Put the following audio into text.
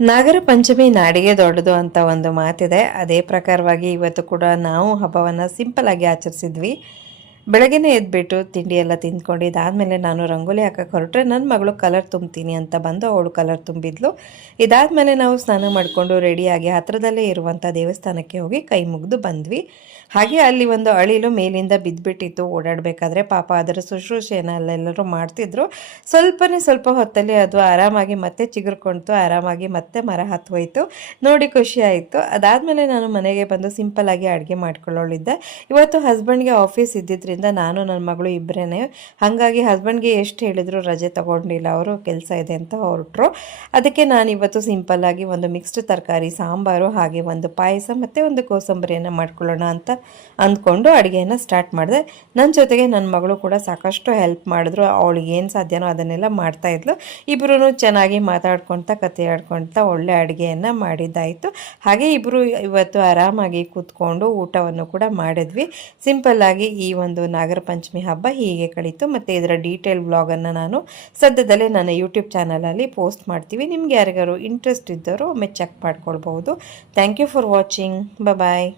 ನಾಗರ ಪಂಚಮಿ ನಾಡಿಗೆ ದೊಡ್ಡದು ಅಂತ ಒಂದು ಮಾತಿದೆ. ಅದೇ ಪ್ರಕಾರವಾಗಿ ಇವತ್ತು ಕೂಡ ನಾವು ಹಬ್ಬವನ್ನು ಸಿಂಪಲ್ ಆಗಿ ಆಚರಿಸಿದ್ವಿ. ಬೆಳಗ್ಗೆನೇ ಎದ್ಬಿಟ್ಟು ತಿಂಡಿ ಎಲ್ಲ ತಿಂದ್ಕೊಂಡು ಇದಾದಮೇಲೆ ನಾನು ರಂಗೋಲಿ ಹಾಕಕ್ಕೆ ಹೊರಟ್ರೆ ನನ್ನ ಮಗಳು ಕಲರ್ ತುಂಬ್ತೀನಿ ಅಂತ ಬಂದು ಅವಳು ಕಲರ್ ತುಂಬಿದ್ಲು. ಇದಾದಮೇಲೆ ನಾವು ಸ್ನಾನ ಮಾಡಿಕೊಂಡು ರೆಡಿಯಾಗಿ ಹತ್ರದಲ್ಲೇ ಇರುವಂಥ ದೇವಸ್ಥಾನಕ್ಕೆ ಹೋಗಿ ಕೈ ಮುಗಿದು ಬಂದ್ವಿ. ಹಾಗೆ ಅಲ್ಲಿ ಒಂದು ಅಳಿಲು ಮೇಲಿಂದ ಬಿದ್ದುಬಿಟ್ಟಿತ್ತು. ಓಡಾಡಬೇಕಾದ್ರೆ ಪಾಪ ಅದರ ಶುಶ್ರೂಷೆಯನ್ನು ಅಲ್ಲೆಲ್ಲರೂ ಮಾಡ್ತಿದ್ರು. ಸ್ವಲ್ಪ ಹೊತ್ತಲ್ಲಿ ಅದು ಆರಾಮಾಗಿ ಮತ್ತೆ ಚಿಗುರ್ಕೊಳ್ತು, ಆರಾಮಾಗಿ ಮತ್ತೆ ಮರ ಹತ್ತೋಯ್ತು. ನೋಡಿ ಖುಷಿ ಆಯಿತು. ಅದಾದಮೇಲೆ ನಾನು ಮನೆಗೆ ಬಂದು ಸಿಂಪಲ್ಲಾಗಿ ಅಡುಗೆ ಮಾಡ್ಕೊಳ್ಳೋಳಿದ್ದೆ. ಇವತ್ತು ಹಸ್ಬೆಂಡ್ಗೆ ಆಫೀಸ್ ಇದ್ದಿದ್ದರಿಂದ ನಾನು ನನ್ನ ಮಗಳು ಇಬ್ಬರೇ. ಹಾಗಾಗಿ ಹಸ್ಬೆಂಡ್ಗೆ ಎಷ್ಟು ಹೇಳಿದ್ರು ರಜೆ ತಗೊಂಡಿಲ್ಲ, ಅವರು ಕೆಲಸ ಇದೆ ಅಂತ ಹೊರಟರು. ಅದಕ್ಕೆ ನಾನು ಇವತ್ತು ಸಿಂಪಲ್ಲಾಗಿ ಒಂದು ಮಿಕ್ಸ್ಡ್ ತರಕಾರಿ ಸಾಂಬಾರು ಹಾಗೆ ಒಂದು ಪಾಯಸ ಮತ್ತು ಒಂದು ಕೋಸಂಬರಿಯನ್ನು ಮಾಡ್ಕೊಳ್ಳೋಣ ಅಂತ ಅಂದ್ಕೊಂಡು ಅಡುಗೆಯನ್ನು ಸ್ಟಾರ್ಟ್ ಮಾಡಿದೆ. ನನ್ನ ಜೊತೆಗೆ ನನ್ನ ಮಗಳು ಕೂಡ ಸಾಕಷ್ಟು ಹೆಲ್ಪ್ ಮಾಡಿದ್ರು. ಅವಳಿಗೆ ಏನು ಸಾಧ್ಯನೋ ಅದನ್ನೆಲ್ಲ ಮಾಡ್ತಾಯಿದ್ಲು. ಇಬ್ಬರೂ ಚೆನ್ನಾಗಿ ಮಾತಾಡ್ಕೊಳ್ತಾ ಕತೆ ಆಡ್ಕೊಳ್ತಾ ಒಳ್ಳೆ ಅಡುಗೆಯನ್ನು ಮಾಡಿದ್ದಾಯಿತು. ಹಾಗೆ ಇಬ್ಬರು ಇವತ್ತು ಆರಾಮಾಗಿ ಕೂತ್ಕೊಂಡು ಊಟವನ್ನು ಕೂಡ ಮಾಡಿದ್ವಿ. ಸಿಂಪಲ್ಲಾಗಿ ಈ ಒಂದು ನಾಗರ ಪಂಚಮಿ ಹಬ್ಬ ಹೀಗೆ ಕಳೀತು. ಮತ್ತು ಇದರ ಡೀಟೇಲ್ ವ್ಲಾಗನ್ನು ನಾನು ಸದ್ಯದಲ್ಲೇ ನನ್ನ ಯೂಟ್ಯೂಬ್ ಚಾನಲಲ್ಲಿ ಪೋಸ್ಟ್ ಮಾಡ್ತೀವಿ. ನಿಮ್ಗೆ ಯಾರಿಗಾರು ಇಂಟ್ರೆಸ್ಟ್ ಇದ್ದವರು ಒಮ್ಮೆ ಚೆಕ್ ಮಾಡ್ಕೊಳ್ಬಹುದು. Thank you for watching. Bye.